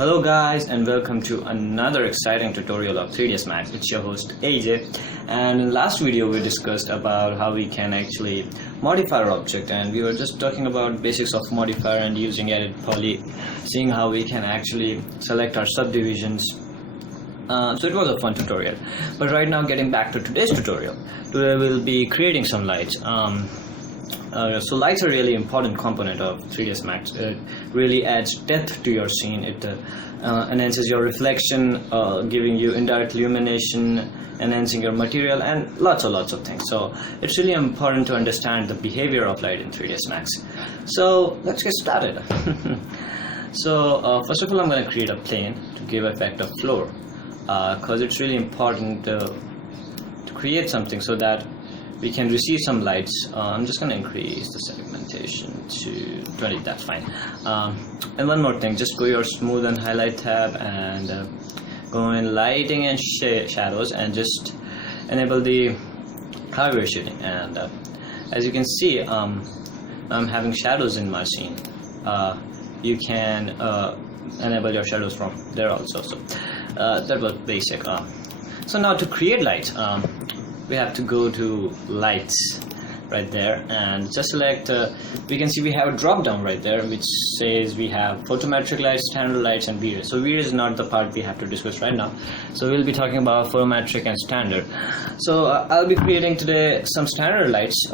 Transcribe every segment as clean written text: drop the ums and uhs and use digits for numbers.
Hello guys, and welcome to another exciting tutorial of 3ds Max. It's your host AJ, and in the last video we discussed about how we can actually modify our object, and we were just talking about basics of modifier and using edit poly, seeing how we can actually select our subdivisions. So it was a fun tutorial, but right now getting back to today's tutorial, today we'll be creating some lights. So lights are a really important component of 3ds Max. It really adds depth to your scene. It enhances your reflection, giving you indirect illumination, enhancing your material, and lots of things. So it's really important to understand the behavior of light in 3ds Max. So let's get started. So first of all, I'm going to create a plane to give effect of floor, because it's really important to create something so that we can receive some lights. I'm just going to increase the segmentation to 20, that's fine. And one more thing, just go your smooth and highlight tab and go in lighting and shadows and just enable the hardware shading. And as you can see, I'm having shadows in my scene. You can enable your shadows from there also. So that was basic. So now to create lights, we have to go to lights right there and just select, we can see we have a drop down right there which says we have photometric lights, standard lights, and V-Ray. So V-Ray is not the part we have to discuss right now, so we'll be talking about photometric and standard. So I'll be creating today some standard lights,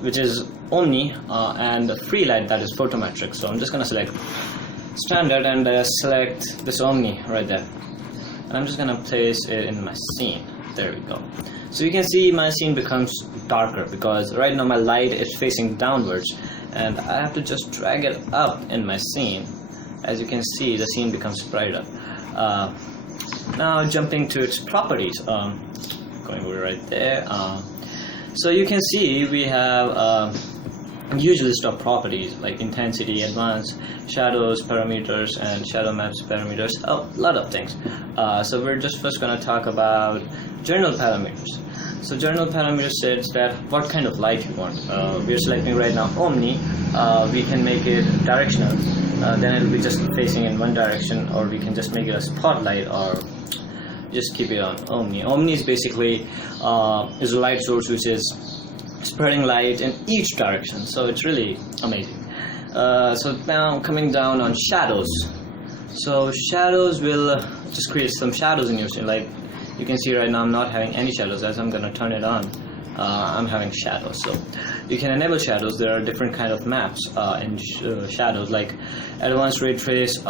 which is Omni, and the free light, that is photometric. So I'm just going to select standard and select this Omni right there, and I'm just going to place it in my scene. There we go. So you can see my scene becomes darker because right now my light is facing downwards, and I have to just drag it up in my scene. As you can see, the scene becomes brighter. Now jumping to its properties, going over right there. So you can see we have a huge list of properties like intensity, advanced, shadows, parameters, and shadow maps parameters, a lot of things. So we're just first going to talk about general parameters. So general parameters says that what kind of light you want. We're selecting right now Omni. We can make it directional, then it'll be just facing in one direction, or we can just make it a spotlight, or just keep it on Omni. Omni is basically is a light source which is spreading light in each direction, so it's really amazing. So now coming down on shadows. So shadows will just create some shadows in your scene. Like you can see right now I'm not having any shadows. As I'm going to turn it on, I'm having shadows. So you can enable shadows. There are different kind of maps in shadows, like advanced ray trace,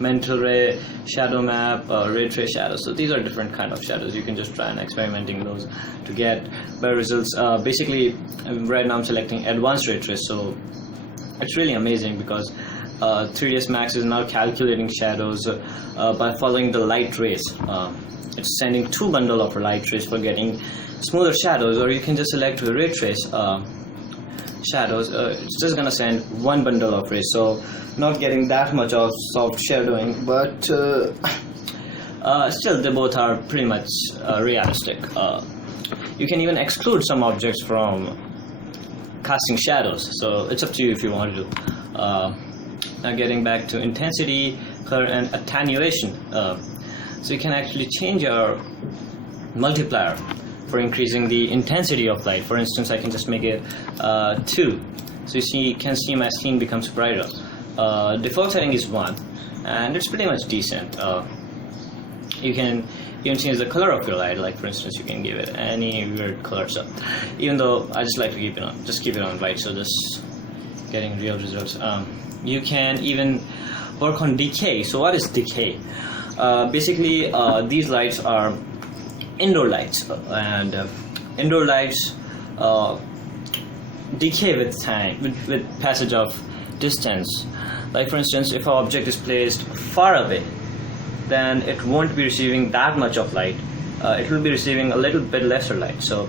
mental ray, shadow map, ray trace shadows. So these are different kind of shadows. You can just try and experimenting those to get better results. Basically right now I'm selecting advanced ray trace, so it's really amazing because 3ds Max is now calculating shadows by following the light rays. It's sending 2 bundles of light rays for getting smoother shadows, or you can just select ray trace shadows. It's just gonna send 1 bundle of rays, so not getting that much of soft shadowing, but still they both are pretty much realistic. You can even exclude some objects from casting shadows, so it's up to you if you want to do. Now getting back to intensity, color, and attenuation. So you can actually change your multiplier for increasing the intensity of light. For instance, I can just make it 2. So you can see my scene becomes brighter. Default setting is 1, and it's pretty much decent. You can even change the color of your light. Like for instance, you can give it any weird color. So even though I just like to keep it on, just keep it on white. So just getting real results. You can even work on decay. So what is decay? Basically, these lights are indoor lights, and indoor lights decay with time, with passage of distance. Like for instance, if an object is placed far away, then it won't be receiving that much of light. It will be receiving a little bit lesser light. So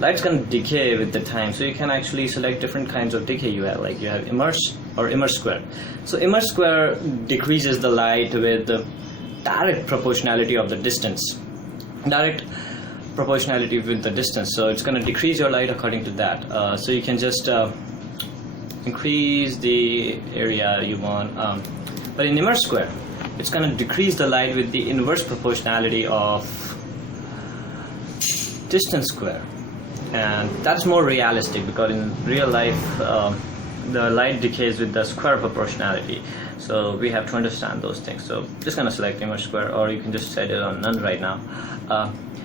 lights can decay with the time. So you can actually select different kinds of decay you have. Like you have immerse or immerse square. So immerse square decreases the light with the direct proportionality of the distance. Direct proportionality with the distance. So it's going to decrease your light according to that. So you can just increase the area you want. But in immerse square, it's going to decrease the light with the inverse proportionality of distance square, and that's more realistic because in real life the light decays with the square proportionality, so we have to understand those things. So just gonna select image square, or you can just set it on none right now.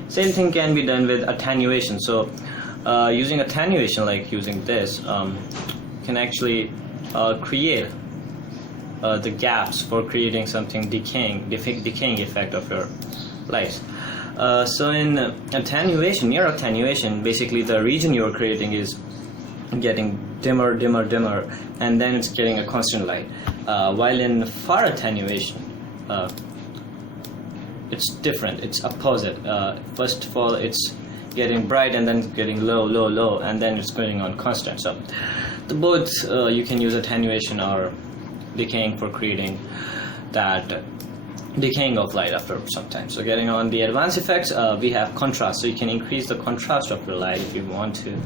Same thing can be done with attenuation. So using attenuation, like using this, can actually create the gaps for creating something decaying effect of your lights. So in attenuation, near attenuation, basically the region you're creating is getting dimmer, and then it's getting a constant light. While in far attenuation, it's different, it's opposite. First of all, it's getting bright and then getting low, and then it's going on constant. So the both you can use attenuation or decaying for creating that decaying of light after some time. So getting on the advanced effects, we have contrast, so you can increase the contrast of your light if you want to.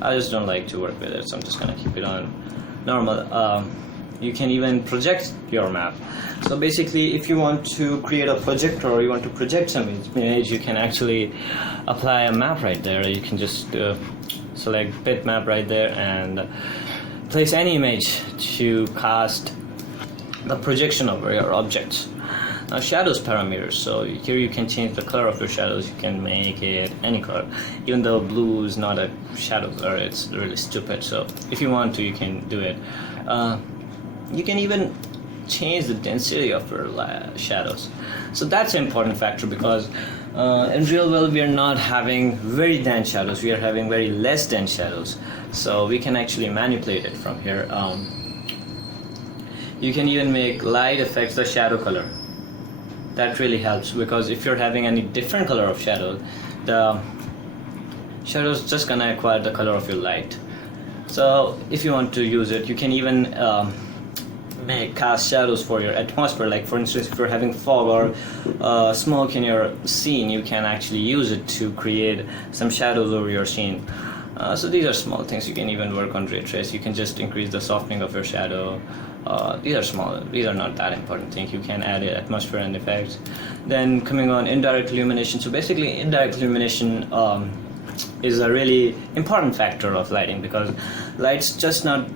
I just don't like to work with it, so I'm just gonna keep it on normal. You can even project your map. So basically, if you want to create a projector or you want to project some image, you can actually apply a map right there. You can just select bitmap right there and place any image to cast the projection over your objects. Now shadows parameters, so here you can change the color of your shadows. You can make it any color, even though blue is not a shadow color, it's really stupid. So if you want to, you can do it. You can even change the density of your shadows. So that's an important factor, because in real world we are not having very dense shadows, we are having very less dense shadows. So we can actually manipulate it from here. You can even make light affects the shadow color. That really helps, because if you're having any different color of shadow, the shadow is just gonna acquire the color of your light. So if you want to use it, you can even cast shadows for your atmosphere. Like for instance, if you're having fog or smoke in your scene, you can actually use it to create some shadows over your scene. So these are small things. You can even work on ray trace. You can just increase the softening of your shadow. These are small, these are not that important things. You can add atmosphere and effects. Then coming on indirect illumination. So basically indirect illumination is a really important factor of lighting, because lights just not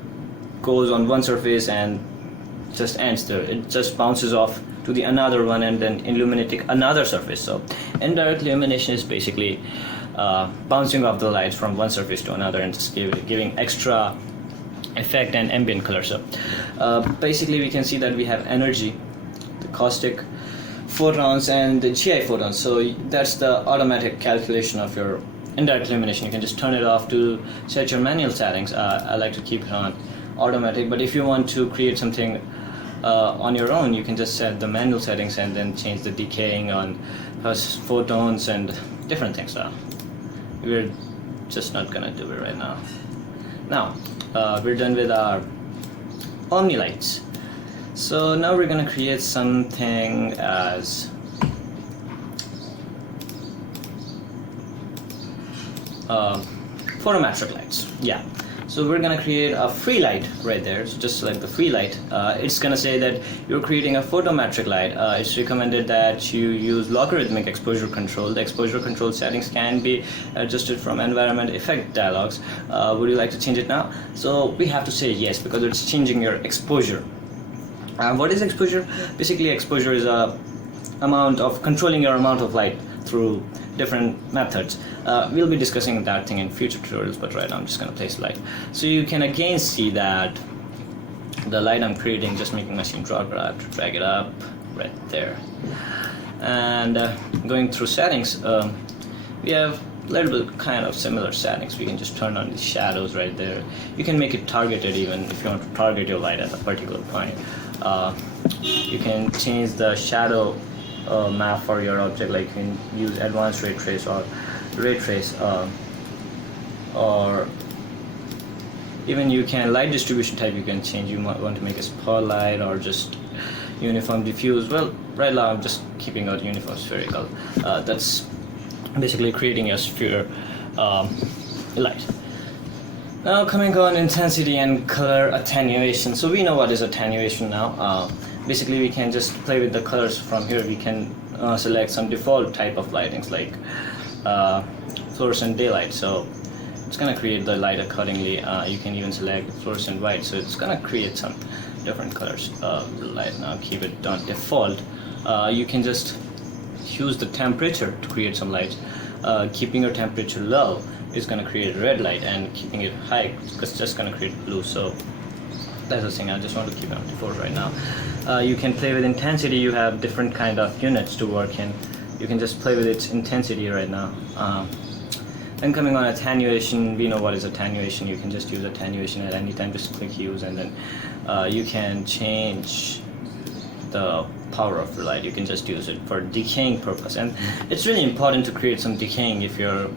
goes on one surface and just ends there. It just bounces off to the another one and then illuminating another surface. So indirect illumination is basically bouncing off the lights from one surface to another and just giving extra effect and ambient color. So basically we can see that we have energy, the caustic photons and the GI photons. So that's the automatic calculation of your indirect illumination. You can just turn it off to set your manual settings. I like to keep it on automatic, but if you want to create something on your own, you can just set the manual settings and then change the decaying on photons and different things. So we're just not gonna do it right now. Now we're done with our Omni lights. So now we're gonna create something as photometric lights. Yeah. So we're gonna create a free light right there. So just select the free light. It's gonna say that you're creating a photometric light. It's recommended that you use logarithmic exposure control. The exposure control settings can be adjusted from environment effect dialogs. Would you like to change it now? So we have to say yes, because it's changing your exposure. What is exposure? Basically, exposure is a amount of controlling your amount of light through different methods. We'll be discussing that thing in future tutorials, but right now I'm just going to place light. So you can again see that the light I'm creating, just making my scene darker, I have to drag it up right there. And going through settings, we have a little bit kind of similar settings. We can just turn on the shadows right there. You can make it targeted even if you want to target your light at a particular point. You can change the shadow map for your object, like you can use advanced ray trace or ray trace, or even you can light distribution type. You can change. You might want to make a spotlight or just uniform diffuse. Well, right now I'm just keeping out uniform spherical. That's basically creating a sphere light. Now coming on intensity and color attenuation. So we know what is attenuation now. basically we can just play with the colors. From here we can select some default type of lightings like fluorescent daylight, so it's gonna create the light accordingly. You can even select fluorescent white, so it's gonna create some different colors of light. Now keep it on default. You can just use the temperature to create some lights. Keeping your temperature low is going to create red light, and keeping it high is just going to create blue. So that's the thing. I just want to keep it on default right now. You can play with intensity. You have different kind of units to work in. You can just play with its intensity right now. Then coming on attenuation, we know what is attenuation. You can just use attenuation at any time. Just click use, and then you can change the power of the light. You can just use it for decaying purpose, and it's really important to create some decaying if you're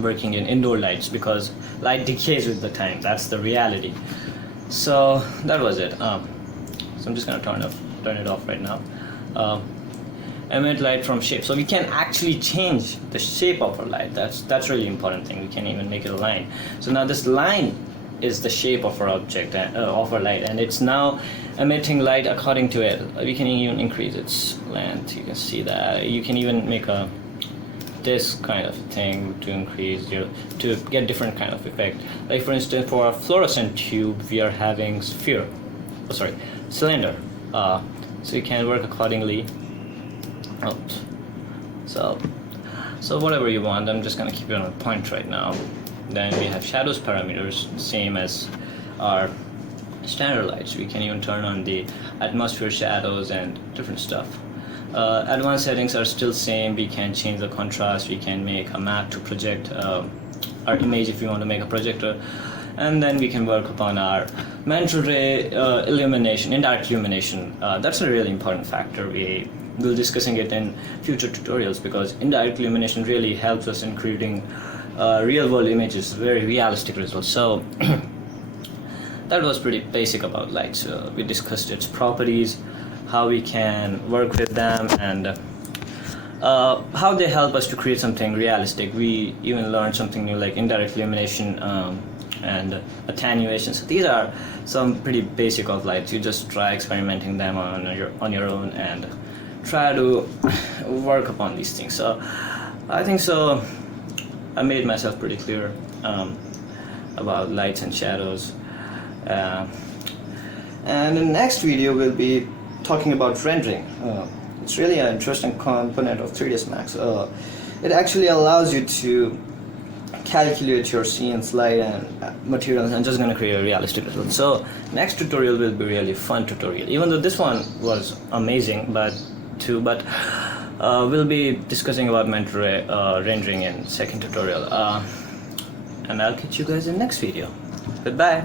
working in indoor lights, because light decays with the time. That's the reality. So that was it. So I'm just gonna turn it off right now. Emit light from shape, so we can actually change the shape of our light. That's really important thing. We can even make it a line. So now this line is the shape of our object, of our light, and it's now emitting light according to it. We can even increase its length. You can see that. You can even make this kind of thing to increase to get different kind of effect. Like for instance, for a fluorescent tube, we are having cylinder. So you can work accordingly. So whatever you want. I'm just gonna keep it on a point right now. Then we have shadows parameters, same as our standard lights. We can even turn on the atmosphere shadows and different stuff. Advanced settings are still same. We can change the contrast. We can make a map to project our image if you want to make a projector, and then we can work upon our mental ray illumination, indirect illumination. That's a really important factor. We will be discussing it in future tutorials, because indirect illumination really helps us in creating real world images, very realistic results. So that was pretty basic about lights. We discussed its properties, how we can work with them, and how they help us to create something realistic. We even learned something new like indirect illumination and attenuation. So these are some pretty basic of lights. You just try experimenting them on your own and try to work upon these things. So I think so I made myself pretty clear about lights and shadows. And in the next video we'll be talking about rendering. It's really an interesting component of 3ds Max. It actually allows you to calculate your scenes, light and materials, and just gonna create a realistic result. So next tutorial will be really fun tutorial, even though this one was amazing, but we'll be discussing about mental rendering in second tutorial, and I'll catch you guys in next video. Goodbye.